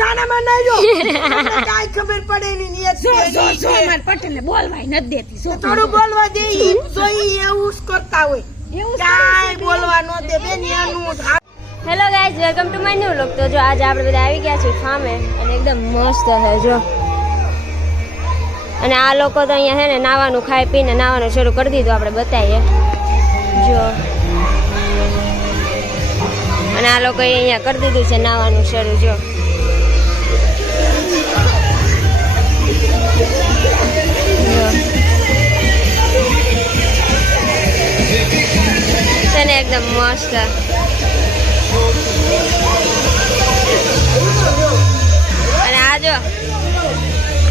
છાનામાં નહીં જો કાઈ ખબર પડે નહીં એક જો માર પટેલને બોલવાય ન દેતી થોડું બોલવા દેઈ જોઈ એવું જ કરતા હોય કાઈ બોલવા ન દે બેન એનું hello guys welcome to my new vlog. તો જો આજે આપણે બધા આવી ગયા છીએ ફાર્મે અને એકદમ મસ્ત છે જો. અને આ લોકો તો અહીંયા છે ને નાવાનું ખાઈ પીને નાવાનું શરૂ કરી દીધું, આપણે બતાવીએ જો. અને આ લોકોએ અહીંયા કરી દીધું છે નાવાનું શરૂ જો. છે ને એકદમ મસ્ત. અને આ જો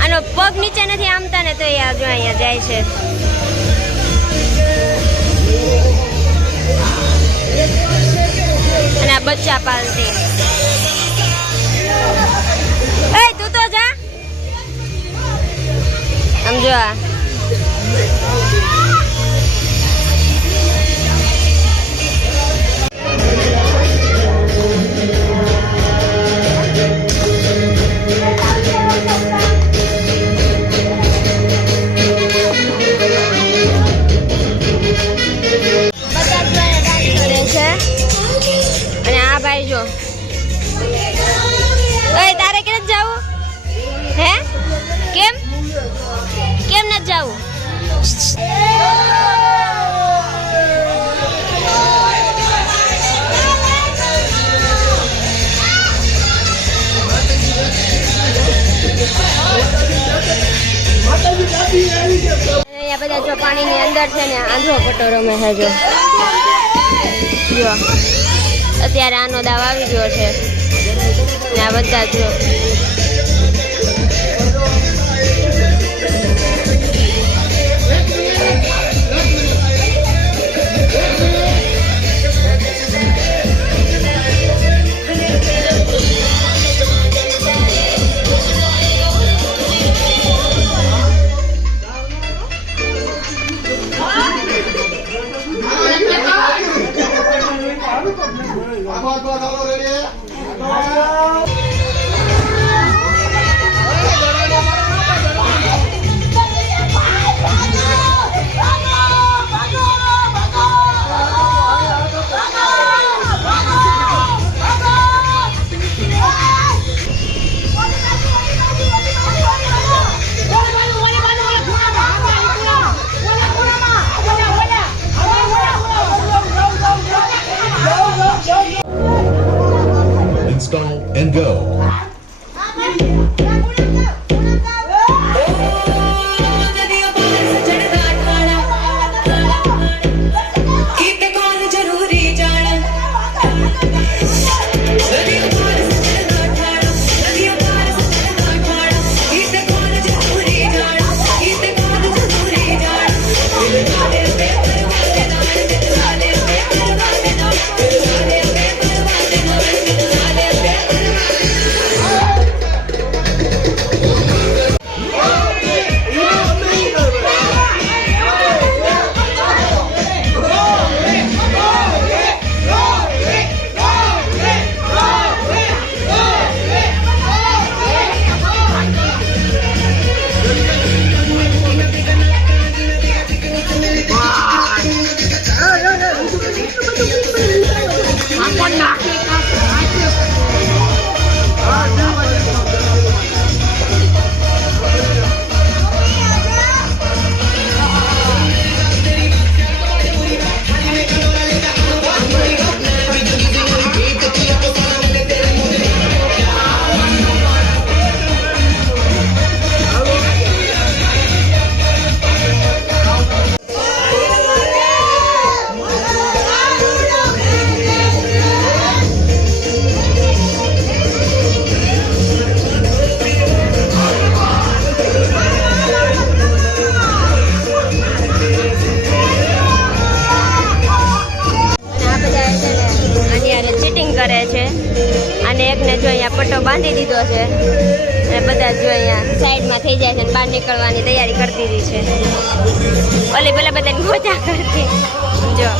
આનો પગ નીચે નથી આમતા ને તો એ જો અહીંયા જાય છે. અને આ બચ્ચા પાલતી. એ તું તો જા સમજો. આ જો તારે કે નથી જવું હે? કેમ કેમ નથી જવું? અહીંયા બધા જો પાણીની અંદર છે ને આંધળો પટ્ટો રમે છે જો. અત્યારે આનો દાવ આવી ગયો છે ને આ બધા જો install and go. કરે છે અને એકને જો અહીંયા પટ્ટો બાંધી દીધો છે અને બધા જો અહીંયા સાઈડમાં થઈ જાય છે અને બહાર નીકળવાની તૈયારી કરતી રહી છે. ઓલી પેલા બધાને ગોચા કરતી જો.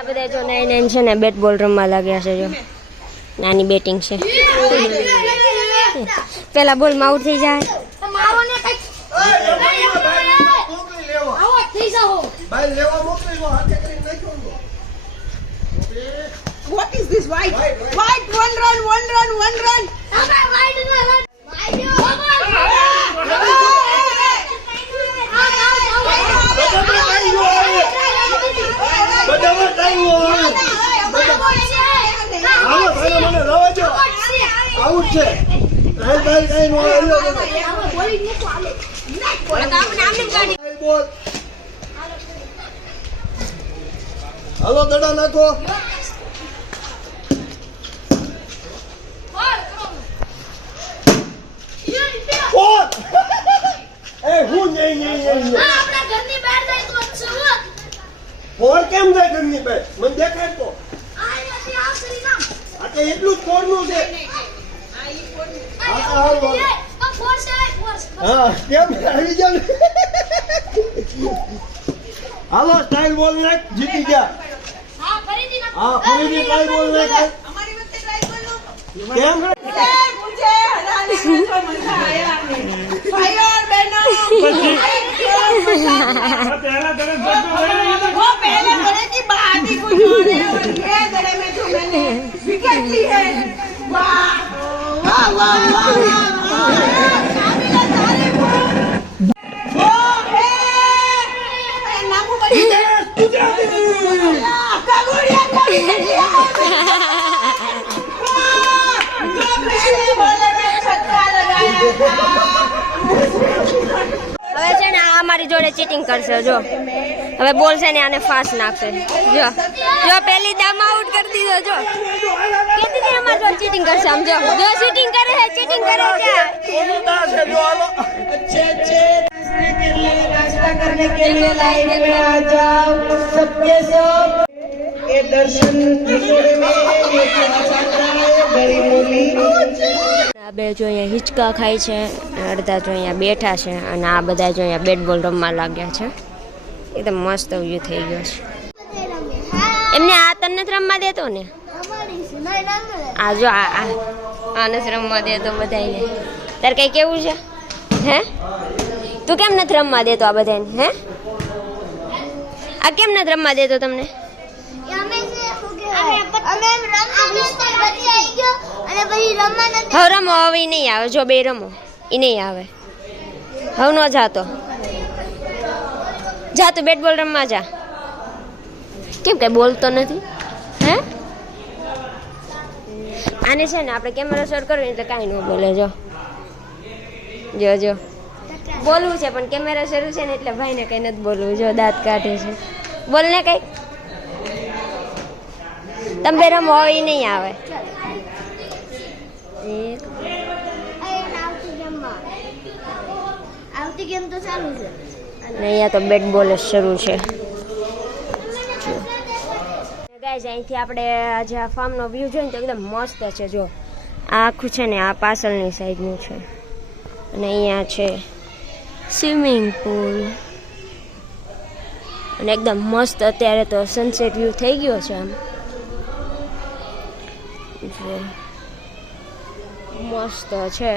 આ બધા જો નાઈ છે ને બેટ બોલ રમવા લાગ્યા છે. જો નાની બેટિંગ છે. પેલા બોલમાં આઉટ થઈ જાય. What is this? White. White. One run. One run. One run. હાલો દડા નાખો. ફોર કેમ જાય ઘરની બહાર? મને દેખાય તો આ તો એટલું જ ફોરનું છે. હા કેમ આવી જાવ. હાલો સ્ટાઇલ બોલ નાખ. જીતી ગયા. હા ફરીથી ટ્રાય બોલ નાખ. हमारी बच्चे ट्राई कर लो. કેમ मुझे हराने में तो मजा आया नहीं. भाई और बहनों वो पहले गड़े की बात ही कुछ और है और ये गड़े में जो मैंने विकेट ली है. वाह वाह वाह वाह काबिला तारीफ. वो है नामू बड़ी कगुड़िया कगुड़िया. હવે છે ને આ અમારી જોડે ચીટિંગ કરશે. જો હવે બોલ છે ને આને ફાસ્ટ નાખશે. જો જો પહેલી દામ આઉટ કરી દીધો. જો કેતી હતી અમાર જો ચીટિંગ કરશે. આમ જો જો ચીટિંગ કરે છે. ચીટિંગ કરે છે. अच्छे अच्छे नाश्ता करने के लिए लाइन में आ जाओ सबके सब. ये दर्शन जोड़े में ये क्या चाहता है बड़ी बोली. આ બે જો અહીંયા હિંચકા ખાય છે. અડધા જો અહીંયા બેઠા છે અને આ બધા જો અહીંયા બેટ બોલ રમવા લાગ્યા છે. એકદમ મસ્ત વ્યૂ થઈ ગયો છે. એમને આ તને નથી રમવા દેતો ને. આ જો આ નથી રમવા દેતો બધાને. તારે કઈ કેવું છે હે? તું કેમ નથી રમવા દેતો આ બધાને? હે આ કેમ નથી રમવા દેતો તમને? હવે રમો. હવે ઈ નહીં આવે. જો બે રમો. ઈ નહીં આવે. હવે નો જાતો. જા તું બેટ બોલ રમવા જા. કેમ કઈ બોલતો નથી હે? આને છે ને આપણે કેમેરા શોટ કરવો એટલે કાંઈ ન બોલે. જો જો જો બોલવું છે પણ કેમેરા શરૂ છે ને એટલે ભાઈને કઈ નથી બોલવું. જો દાંત કાઢે છે. બોલ ને કઈ. તમે બે રમો. હવે ઈ નહીં આવે. આવતી ગેમ તો ચાલુ છે. અને અહીંયા તો બેટ બોલ જ શરૂ છે. ગાઈઝ અહીંથી આપણે આજે આ ફાર્મનો વ્યૂ જોઈએ ને તો એકદમ મસ્ત છે. જો આ આખું છે ને આ પાછળની સાઈડનું છે અને અહીંયા છે સ્વિમિંગ પુલ અને એકદમ મસ્ત અત્યારે તો સનસેટ વ્યૂ થઈ ગયો છે. આમ જો મસ્ત છે.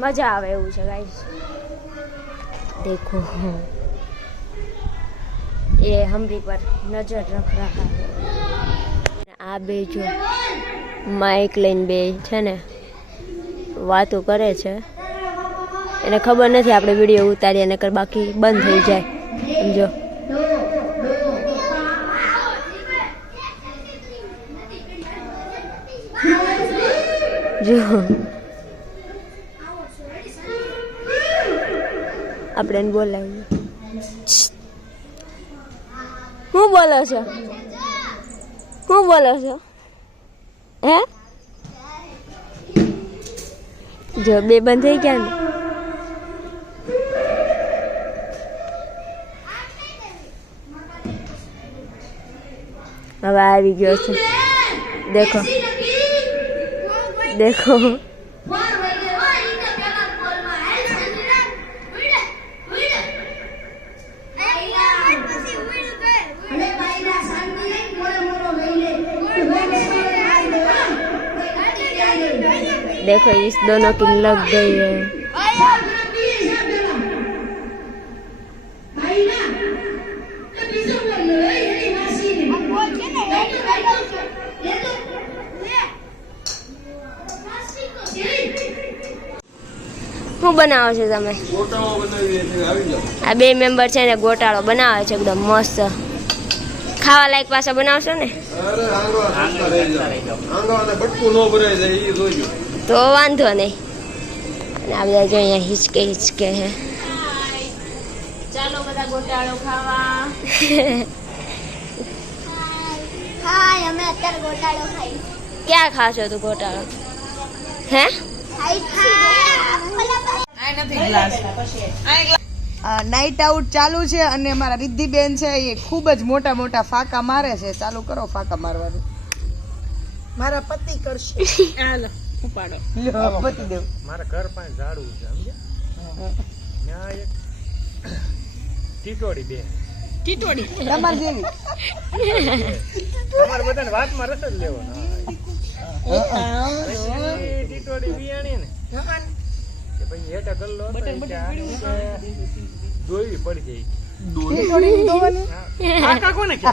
મજા આવે એવું છે ગાઈઝ. देखो ये हमरी पर नजर रख रहा है. આ બે જો માઇક લઈને બે છે ને વાતો કરે છે. એને ખબર નથી આપણે વિડીયો ઉતારીએ અને બાકી બંધ થઈ જાય. સમજો જો આપણે એને બોલાવીએ. શું બોલો છો? શું બોલો છો હે? જો બે બંધ થઈ ગયા ને. હવે આવી ગયો છે. દેખો દેખો देखो इस दोनों की लग गई है। શું બનાવો છો તમે? ગોટાળો બનાવીએ છીએ, આવી જાઓ. આ બે મેમ્બર છે ને ગોટાળો બનાવે છે એકદમ મસ્ત. ખાવા લાયક પાછા બનાવશો ને? અરે આંગળા ઠંડા રહી જાઓ. આંગળાને બટકું ન ભરાઈ જાય એ જોજો. તો વાંધો નહીં. અને આ બધા જો અહીંયા હિચકે હે. ચાલો બધા ગોટાળો ખાવા. હાય અમે અત્યારે ગોટાળો ખાઈ. ક્યાં ખાશો તું ગોટાળો? હે? નાઇટ આઉટ ચાલુ છે અને મારા રિદ્ધિબેન છે એ ખૂબ જ મોટા મોટા ફાકા મારે છે. ચાલુ કરો ફાકા મારવાનું. મારા પતિ કરશે. હાલો ઉપાડો. પતિ દેવ મારા ઘર પાસે ઝાડવું છે સમજ્યા? ત્યાં એક ટીટોડી બે ટીટોડી તમારી જેવી. તમારે બધાને વાતમાં રસ જ લેવો ટીટોડી બિયાણી ને કે પછી હેઠા ગલ્લો હતો એ કે આની કે દોયડી પડી જાય. કાકા કોને કે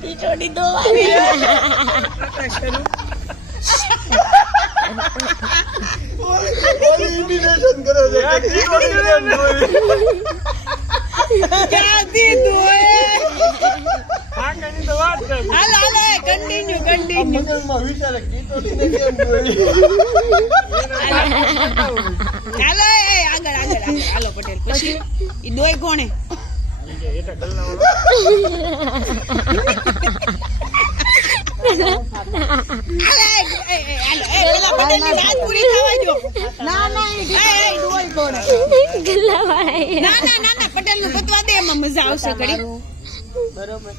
ટીટોડી દોવાની. ઇમિટેશન કરે છે. ક્યાંથી દોય? કાકાની તો વાત કર. હાલ હાલ કન્ટિન્યુ આ મગજમાં વિચારે કીટોડીને કેમ જોઈ. હાલો આગળ આગળ હાલો પટેલ. પછી ઈ દોય કોણે? હેઠા ગલ્લા પેલા પટેલની વાત પૂરી થવા દો. ના ના એ ડોય કોને. ના પટેલનું પતવા દે, એમાં મજા આવશે. ઘડી બરોબર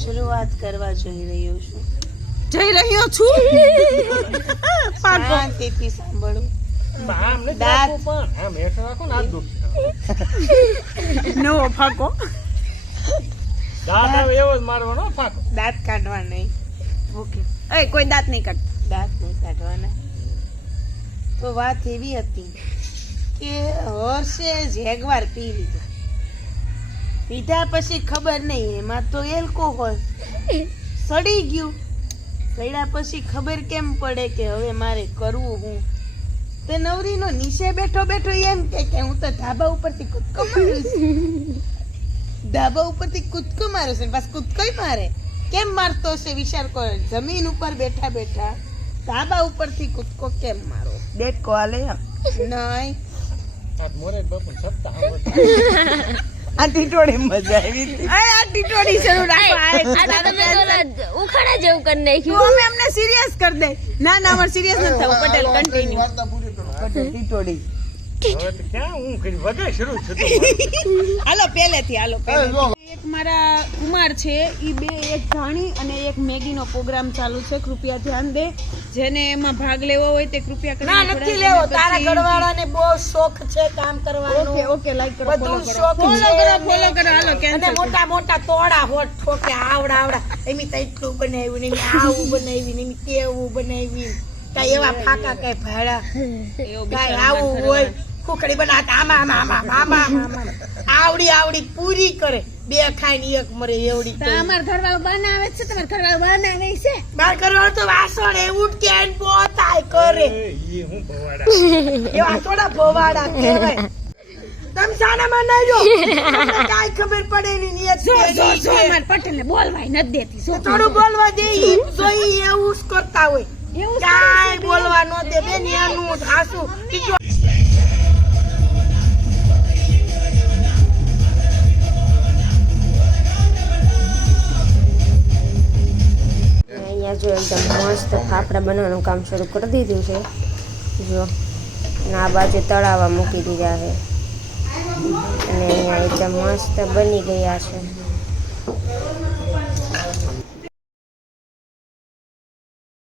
શરૂઆત કરવા જઈ રહ્યો છું. જઈ રહ્યો છું. શાંતિથી સાંભળું. આમ નથી દાંત. રાખવું પણ આમ હેઠા રાખો ને હાથ દુખશે. નવો ફાકો. દાંત આવે એવો જ મારવાનો ફાકો. દાંત કાઢવા નહીં. ઓકે કોઈ દાંત નહીં કાઢ. દાંત નહીં કાઢવાના. તો વાત એવી હતી કે હર્ષે જેગવાર પી લીધો. પીધા પછી ખબર નહીં એમાં તો એલ્કોહોલ સડી ગયું. સડ્યા પછી ખબર કેમ પડે કે હવે મારે કરવું હું? તે નવરીનો નીચે બેઠો બેઠો એમ કે હું તો ધાબા ઉપરથી કૂદકો મારું છું. ધાબા ઉપરથી કૂદકો મારું છે. બસ કૂદકોય મારે. કેમ મારતો છે વિચાર કરો. જમીન ઉપર બેઠા બેઠા ધાબા ઉપરથી કૂદકો કેમ મારો? દેખો આલે નહીં. આ મોરે બાપુ સત્તા આ ટીટોડી મજા આવી હતી. આ ટીટોડી શરૂ રાખો. આ તમે તો ઉખાડા જેવું કરી નાખ્યું. તું અમે અમને સિરિયસ કરી દે. ના અમાર સિરિયસ નથી થવું. પટેલ કન્ટિન્યુ. વાર્તા પૂરી કરો. ટીટોડી હવે તો ક્યાં હું કરી વગર શરૂ થતું. હાલો પહેલેથી હાલો એ પહેલેથી. જો. એક મારા કુમાર છે ઈ બે, એક ઘાણી અને એક મેગીનો પ્રોગ્રામ ચાલુ છે. કૃપયા ધ્યાન દે. જેને એમાં ભાગ લેવો હોય તે કૃપયા કરીને ના નથી લેવો. તારા ઘરવાળાને બહુ શોખ છે કામ કરવાનો. ઓકે લાઈક કરો, બધું ફોલો કરો. શોખ ફોલો છે કરો, એને. ફોલો કરો. હાલો અને કેન્સલ. મોટા મોટા તોડા હોટ ઠોકે આવડા એમી તો એટલું બનાવ્યું ને એમી આવું બનાવ્યું ને એમી તેવું બનાવ્યું. કઈ એવા ફાકા કઈ ભાડા કઈ આવું હોય. ખુખડી બનાવતા આમાં આમાં આમાં આમાં આવડી પૂરી કરે. બે ખાઈને એક મરે એવડી તો અમાર ઘરવાળો બનાવે છે. તમાર ઘરવાળો બનાવે છે. બાર કરવાનું તો વાસણ એવું જ કે પોતાય કરે. એ હું ભવાડા એવા થોડા ભોવાડા કહેવાય. તમે સાનામાં નહીં જો. કાંઈ ખબર પડે નહીં. નિયત જો કેવી છે. અમાર પટેલને બોલવાય નથી દેતી. તો થોડું બોલવા દે. ઈ જોઈ એવું જ કરતા હોય. એવું કાંઈ બોલવા ન દે. બેન એનું હાસુ અહીંયા જો એકદમ મસ્ત ફાફડા બનાવવાનું કામ શરૂ કરી દીધું છે. જો અને આ બાજુ તળાવા મૂકી દીધા છે અને અહીંયા એકદમ મસ્ત બની ગયા છે.